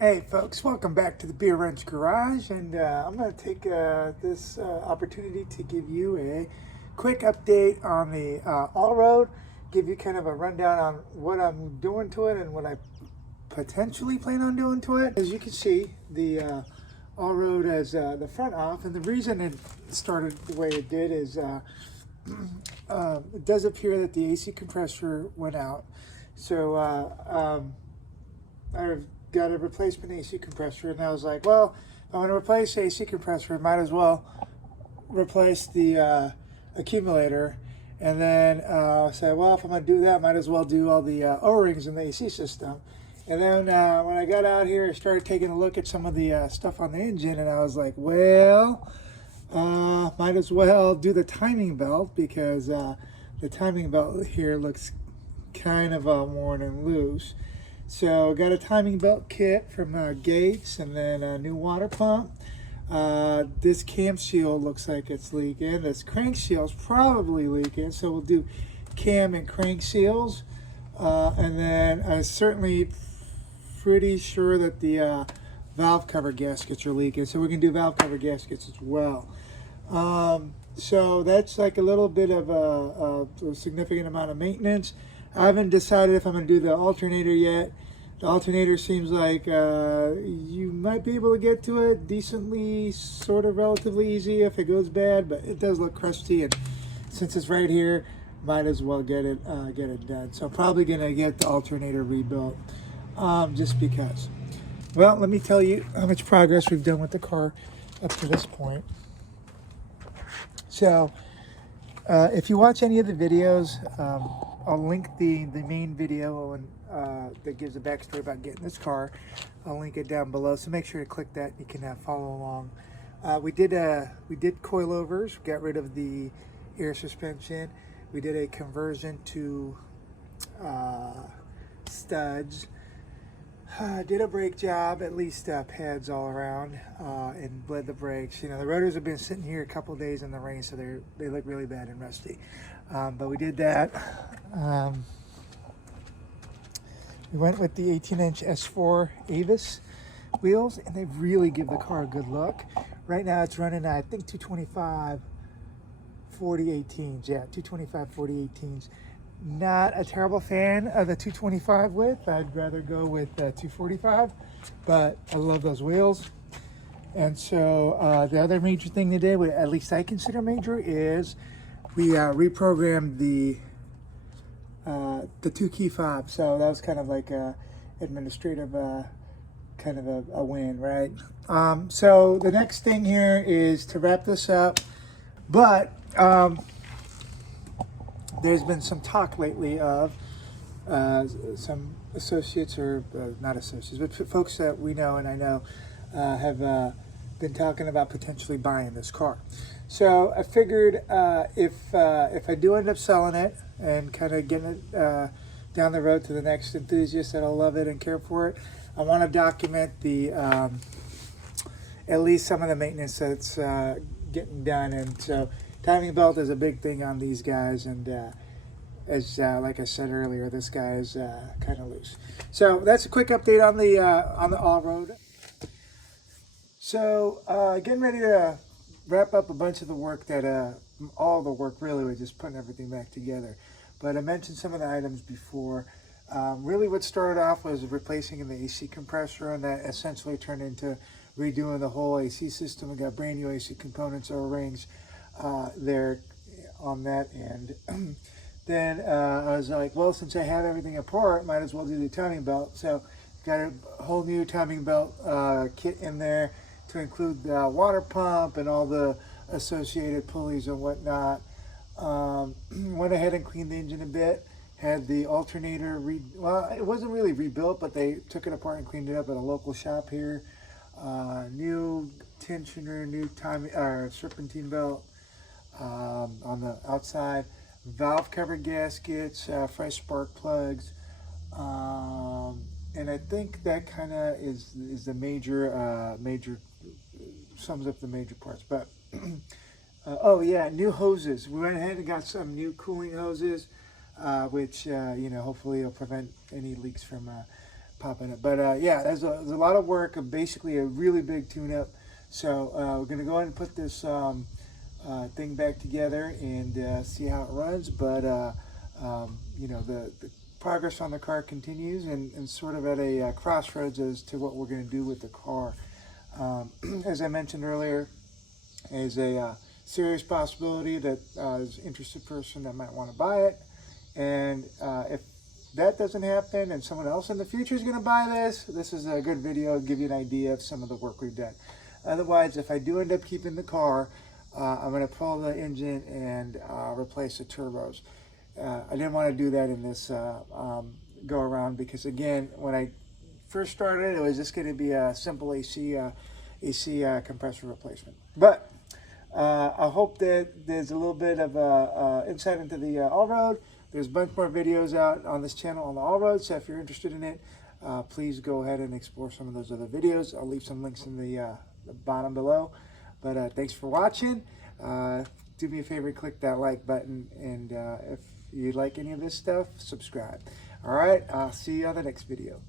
Hey folks, welcome back to the Beer Wrench Garage, and I'm going to take this opportunity to give you a quick update on the Allroad, give you kind of a rundown on what I'm doing to it and what I potentially plan on doing to it. As you can see, the Allroad has the front off, and the reason it started the way it did is it does appear that the AC compressor went out. So I've got a replacement AC compressor, and I was like, well, if I'm going to replace the AC compressor, I might as well replace the accumulator. And then I said, well, if I'm going to do that, I might as well do all the O-rings in the AC system. And then when I got out here, I started taking a look at some of the stuff on the engine, and I was like, well, might as well do the timing belt, because the timing belt here looks kind of worn and loose. So got a timing belt kit from Gates, and then a new water pump. This cam seal looks like it's leaking. This crank seal is probably leaking, so we'll do cam and crank seals. And then I'm certainly pretty sure that the valve cover gaskets are leaking, so we can do valve cover gaskets as well. So that's like a little bit of a significant amount of maintenance. I haven't decided if I'm going to do the alternator yet. The alternator seems like you might be able to get to it decently, sort of relatively easy if it goes bad, but it does look crusty, and since it's right here, might as well get it done. So I'm probably going to get the alternator rebuilt, just because. Well, let me tell you how much progress we've done with the car up to this point. So if you watch any of the videos, I'll link the main video that gives a backstory about getting this car. I'll link it down below, so make sure to click that. You can follow along. We did coilovers, got rid of the air suspension. We did a conversion to studs. Did a brake job, at least pads all around, and bled the brakes. You know, the rotors have been sitting here a couple of days in the rain, so they look really bad and rusty. But we did that. We went with the 18-inch S4 Avis wheels, and they really give the car a good look. Right now it's running at, I think, 225 40/18s. Yeah, 225 40/18s. Not a terrible fan of the 225 width. I'd rather go with 245, but I love those wheels. And so the other major thing they did, at least I consider major, is we reprogrammed the 2-key fob. So that was kind of like a administrative kind of a win, right? So the next thing here is to wrap this up, but there's been some talk lately of some associates, or not associates, but folks that we know and I know have been talking about potentially buying this car. So I figured if I do end up selling it and kind of getting it down the road to the next enthusiast that'll love it and care for it, I want to document the at least some of the maintenance that's getting done. And so timing belt is a big thing on these guys, and as like I said earlier, this guy is kind of loose. So that's a quick update on the Allroad. So getting ready to wrap up a bunch of the work that all the work really was just putting everything back together. But I mentioned some of the items before. Really what started off was replacing the AC compressor, and that essentially turned into redoing the whole AC system. We got brand new AC components or rings there on that end. Then I was like, well, since I have everything apart, might as well do the timing belt. So got a whole new timing belt kit in there to include the water pump and all the associated pulleys and whatnot. Went ahead and cleaned the engine a bit. Had the alternator well, it wasn't really rebuilt, but they took it apart and cleaned it up at a local shop here. New tensioner, new serpentine belt on the outside, valve cover gaskets, fresh spark plugs, and I think that kind of is the major sums up the major parts. But oh yeah, new hoses. We went ahead and got some new cooling hoses, which you know, hopefully will prevent any leaks from popping it. But yeah, there's a lot of work of basically a really big tune-up. So we're going to go ahead and put this thing back together and see how it runs. But you know, the progress on the car continues, and sort of at a crossroads as to what we're going to do with the car. As I mentioned earlier, is a serious possibility that is an interested person that might want to buy it. And if that doesn't happen and someone else in the future is going to buy this is a good video to give you an idea of some of the work we've done. Otherwise, if I do end up keeping the car, I'm going to pull the engine and replace the turbos. I didn't want to do that in this go around because, again, when I first started, it was just going to be a simple AC compressor replacement. But I hope that there's a little bit of insight into the Allroad. There's a bunch more videos out on this channel on the Allroad, so if you're interested in it, please go ahead and explore some of those other videos. I'll leave some links in the bottom below. But thanks for watching. Do me a favor, click that like button, and if you like any of this stuff, subscribe. All right, I'll see you on the next video.